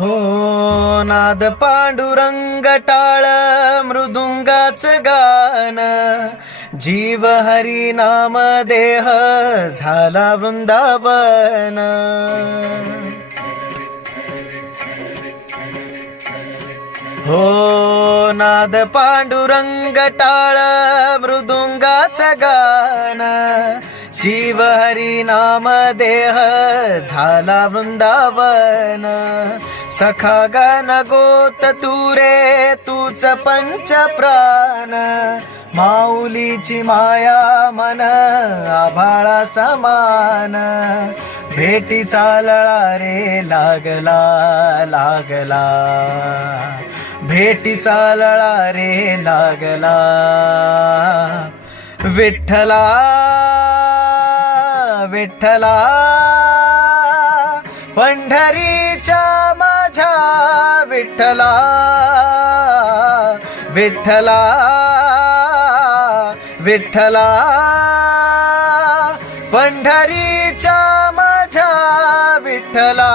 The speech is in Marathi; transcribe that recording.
हो नाद पांडुरंग टाळ मृदुंगाच गान, जीव हरी नाम देह झाला वृंदावन. हो नाद पांडुरंग टाळ मृदुंगाच गान, जीव हरी नाम देह झाला वृंदावन. सखा गण गोत तू रे तूच पंच प्राण, माऊलीची माया मन आभाळा समान. भेटीचा लळा रे लागला लागला, भेटीचा लळा रे लागला. विठ्ठला विठ्ठला पंढरीच्या माझ्या विठ्ठला, विठ्ठला विठ्ठला पंढरीच्या माझ्या विठ्ठला.